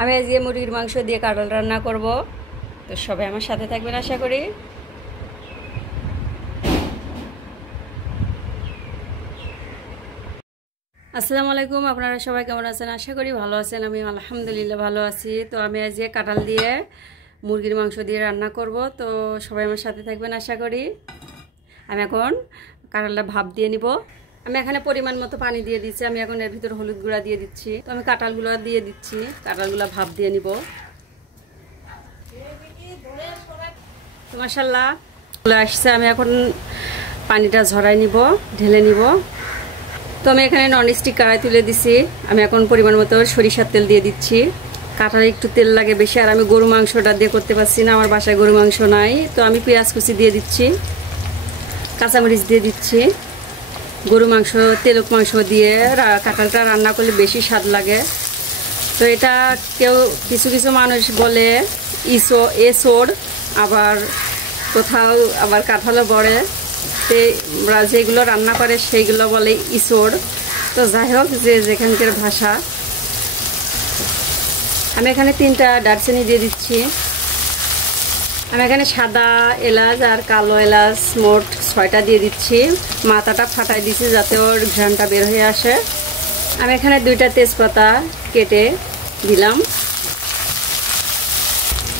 আমি আজকে মুরগির মাংস দিয়ে কাঁঠাল রান্না করব। তো সবাই আমার সাথে থাকবেন আশা করি। আসসালামু আলাইকুম, আপনারা সবাই কেমন আছেন? আশা করি ভালো আছেন। আমি আলহামদুলিল্লাহ ভালো আছি। তো আমি আজকে কাঁঠাল দিয়ে মুরগির মাংস দিয়ে রান্না করব। তো সবাই আমার সাথে থাকবেন আশা করি। আমি এখন কাঁঠালটা ভাপ দিয়ে নিব। আমি এখানে পরিমাণ মতো পানি দিয়ে দিচ্ছি। আমি এখন এর ভিতর হলুদ গুঁড়া দিয়ে দিচ্ছি। তো আমি কাঁঠালগুলো দিয়ে দিচ্ছি, কাঁঠালগুলো ভাপ দিয়ে নিব। তো মাশাআল্লাহ চলে আসছে। আমি এখন পানিটা ঝরাই নিব, ঢেলে নিব। তো আমি এখানে ননস্টিক কড়াই তুলে দিছি। আমি এখন পরিমাণ মতো সরিষার তেল দিয়ে দিচ্ছি। কাঁঠালে একটু তেল লাগে বেশি, আর আমি গরু মাংসটা দিয়ে করতে পারছি না, আমার বাসায় গরু মাংস নাই। তো আমি পেঁয়াজ কুচি দিয়ে দিচ্ছি, কাঁচামরিচ দিয়ে দিচ্ছি। গরু মাংস তেলক মাংস দিয়ে কাঁঠালটা রান্না করলে বেশি স্বাদ লাগে। তো এটা কিছু কিছু মানুষ বলে এসোড়, আবার কোথাও আবার কাঁঠালও বড়ে। যেগুলো রান্না করে সেইগুলো বলে ইসোড়। তো যাই হোক, যে যেখানকার ভাষা। আমি এখানে 3টা দারচিনি দিয়ে দিচ্ছি। আমি এখানে সাদা এলাচ আর কালো এলাচ মোট 6টা দিয়ে দিচ্ছি। মাথাটা ফাটাই দিচ্ছি যাতে ওর ঘ্রাণটা বের হয়ে আসে। আমি এখানে 2টা তেজপাতা কেটে দিলাম।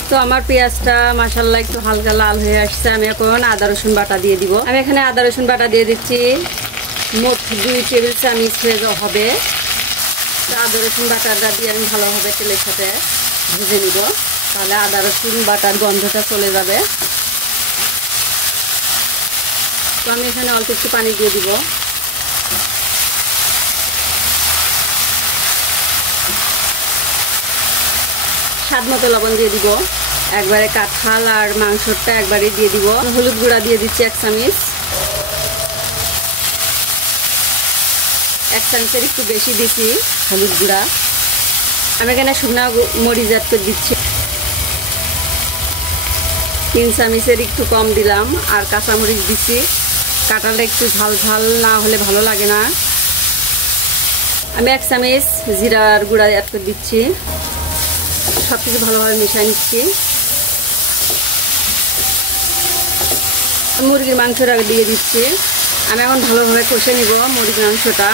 তো আমার পেঁয়াজটা মাশাআল্লাহ একটু হালকা লাল হয়ে আসছে। আমি এখন আদা রসুন বাটা দিয়ে দিব। আমি এখানে আদা রসুন বাটা দিয়ে দিচ্ছি, মোট 2 টেবিল চামচ হবে। তো আদা রসুন বাটাটা দিয়ে আমি ভালোভাবে তেলের সাথে ভেজে নিব, তাহলে আদা রসুন বাটার গন্ধটা চলে যাবে। তো আমি এখানে অল্প একটু পানি দিয়ে দিব। স্বাদ মতো লবণ দিয়ে দিব। একবারে কাঁঠাল আর মাংসটা একবারে দিয়ে দিব। হলুদ গুঁড়া দিয়ে দিচ্ছি 1 চামচ। 1 চামচের একটু বেশি দিচ্ছি হলুদ গুঁড়া। আমি এখানে শুকনা মরিচ অ্যাড করে দিচ্ছি। 3 চামচের একটু কম দিলাম। আর কাঁচামরিচ দিচ্ছি। কাঁঠালটা একটু ঝাল ঝাল না হলে ভালো লাগে না। আমি 1 চামচ জিরার গুঁড়া অ্যাড করে দিচ্ছি। সব কিছু ভালোভাবে মিশিয়ে নিচ্ছি। মুরগির মাংসটা দিয়ে দিচ্ছি। আমি এখন ভালোভাবে কষে নিব মুরগির মাংসটা।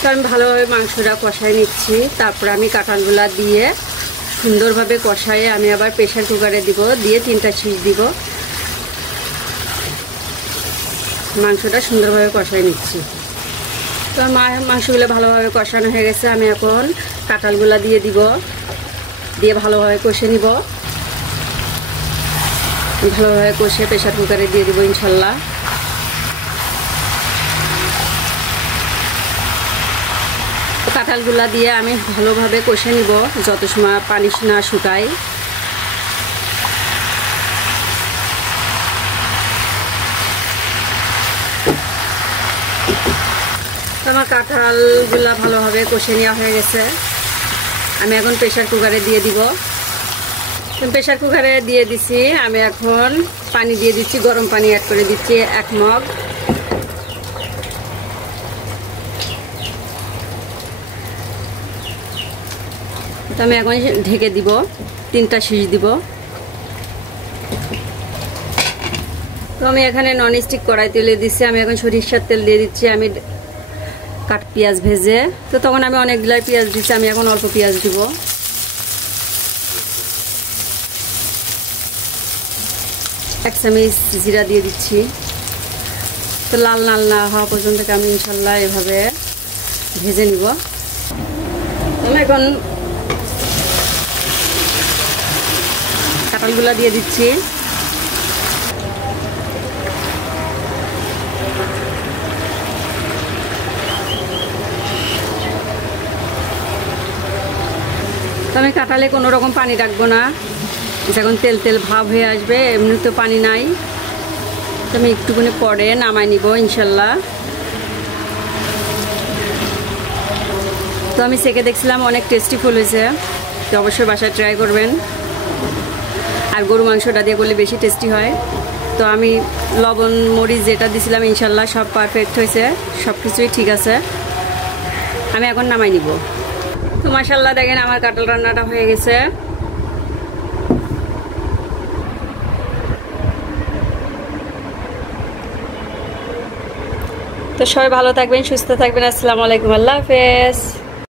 তো আমি ভালোভাবে মাংসটা কষাই নিচ্ছি। তারপর আমি কাঁঠালগুলা দিয়ে সুন্দরভাবে কষাই আমি আবার প্রেশার কুকারে দিব, দিয়ে 3টা সিটি দিব। মাংসটা সুন্দরভাবে কষাই নিচ্ছি। তো মাংসগুলো ভালোভাবে কষানো হয়ে গেছে। আমি এখন কাঁঠালগুলা দিয়ে দিব, দিয়ে ভালোভাবে কষে নিব। ভালোভাবে কষে প্রেশার কুকারে দিয়ে দিব ইনশাল্লাহ। কাঁঠালগুলা দিয়ে আমি ভালোভাবে কষে নিব যত সময় পানি না শুকায়। আমার কাঁঠালগুলা ভালোভাবে কষে নেওয়া হয়ে গেছে। আমি এখন প্রেশার কুকারে দিয়ে দিব। প্রেশার কুকারে দিয়ে দিছি। আমি এখন পানি দিয়ে দিচ্ছি, গরম পানি অ্যাড করে দিচ্ছি 1 মগ। তো আমি এখন ঢেকে দিব, 3টা সিটি দিব। তো আমি এখানে ননস্টিক কড়াই তেলে দিচ্ছি। আমি এখন সরিষার তেল দিয়ে দিচ্ছি। আমি পেঁয়াজ ভেজে, তো তখন আমি অনেকগুলো পেঁয়াজ দিচ্ছি। আমি এখন অল্প পেঁয়াজ দিব। এক চামচ জিরা দিয়ে দিচ্ছি। তো লাল লাল না হওয়া পর্যন্ত আমি ইনশাল্লাহ এভাবে ভেজে নিব। আমি এখন কাঁঠালগুলা দিয়ে দিচ্ছি। তো আমি কাঁঠালে কোনো রকম পানি রাখবো না। যখন তেল তেল ভাব হয়ে আসবে, এমনি তো পানি নাই। তো আমি একটুখানি পরে নামাই নিব ইনশাল্লাহ। তো আমি সেকে দেখছিলাম, অনেক টেস্টিফুল হয়েছে। তো অবশ্যই বাসায় ট্রাই করবেন। আর গরু মাংসটা দিয়ে করলে বেশি টেস্টি হয়। তো আমি লবণ মরিচ যেটা দিয়েছিলাম ইনশাল্লাহ সব পারফেক্ট হয়েছে, সব কিছুই ঠিক আছে। আমি এখন নামাই নিব। তো মাশাআল্লাহ দেখেন আমার কাঁঠাল রান্নাটা হয়ে গেছে। তো সবাই ভালো থাকবেন, সুস্থ থাকবেন। আসসালামু আলাইকুম, আল্লাহ হাফেজ।